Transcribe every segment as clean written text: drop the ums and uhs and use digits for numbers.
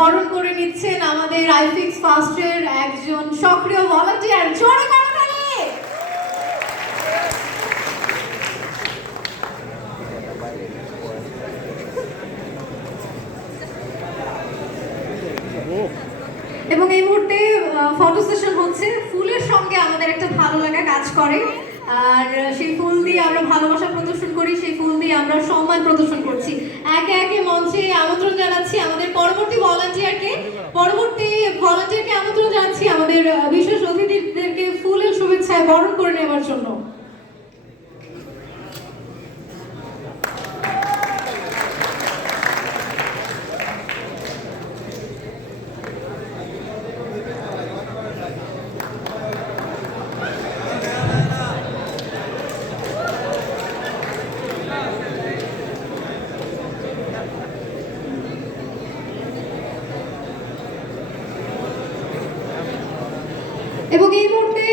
বরণ করে নিচ্ছেন আমাদের আইফিক্স ফার্স্টের একজন সক্রিয় ভলান্টিয়ার। জোরে করতালি। এবং এই মুহূর্তে ফটো সেশন হচ্ছে। ফুলের সঙ্গে আমাদের একটা ভালো লাগা কাজ করে, আর সেই ফুল দিয়ে আমরা ভালোবাসা প্রদর্শন করি, সেই ফুল দিয়ে আমরা সম্মান প্রদর্শন করছি। একে একে মঞ্চে আমন্ত্রণ জানাচ্ছি আমাদের পরবর্তী ভলান্টিয়ারকে আমন্ত্রণ জানাচ্ছি আমাদের বিশেষ অতিথিদেরকে ফুলের শুভেচ্ছায় বরণ করে নেওয়ার জন্য। এবং এই মুহূর্তে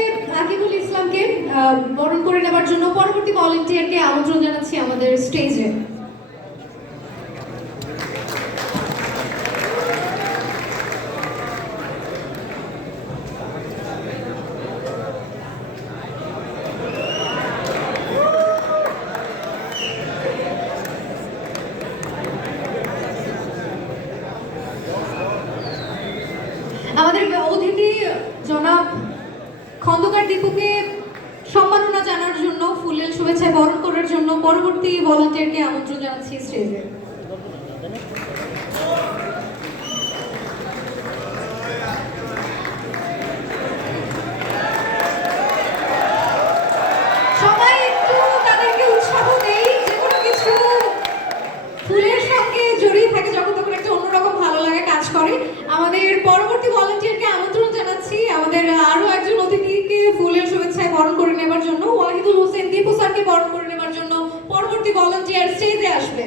আকিবুল ইসলামকে বরণ করে নেবার জন্য পরবর্তী ভলান্টিয়ারকে আমন্ত্রণ জানাচ্ছি আমাদের স্টেজে। আমাদের অতিথি জনাব খন্দকার দীপুকে সম্মাননা জানার জন্য, ফুলের শুভেচ্ছায় বরণ করার জন্য পরবর্তী ভলান্টিয়ারকে আমন্ত্রণ জানাচ্ছি স্টেজে। সবাই একটু তাদেরকে উৎসাহ দেই। যে কোনো কিছু ফুলের সঙ্গে জড়িয়ে থাকে যখন তখন একটা অন্যরকম ভালো লাগে কাজ করে। আমাদের পরবর্তী ভলান্টিয়ারকে আমন্ত্রণ জানাচ্ছি আমাদের আরো একজন অতিথিকে ফুলের শুভেচ্ছায় বরণ করে নেবার জন্য। ওয়াহিদুল হোসেন দীপু স্যারকে বরণ করে নেবার জন্য পরবর্তী ভলান্টিয়ার স্টেজে আসবে।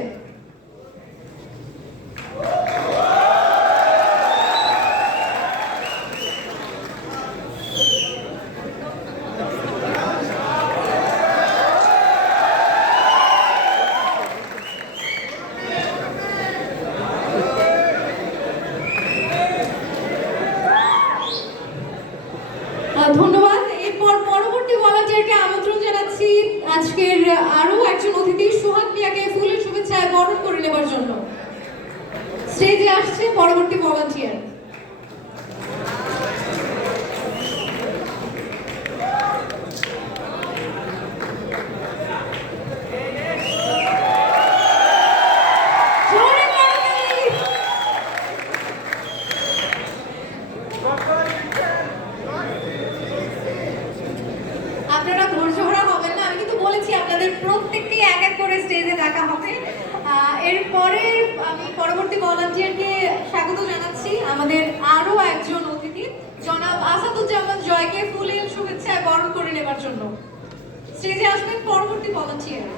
ধন্যবাদ। এরপর পরবর্তী ভলান্টিয়ারকে আমন্ত্রণ জানাচ্ছি আজকের আরো একজন অতিথি সুহাগ মিয়াকে ফুলের শুভেচ্ছায় বরণ করে নেবার জন্য। স্টেজে আসছে পরবর্তী ভলান্টিয়ার। আপনারা ধৈর্যহারা হবেন না, আমি কিন্তু বলেছি আপনাদের প্রত্যেককে এক এক করে স্টেজে ডাকা হবে। এরপরে আমি পরবর্তী ভলান্টিয়ারকে স্বাগত জানাচ্ছি আমাদের আরো একজন অতিথি জনাব আসাদুজ্জামান জয়কে ফুলের শুভেচ্ছায় বরণ করে নেবার জন্য। স্টেজে আসবেন পরবর্তী ভলান্টিয়ার।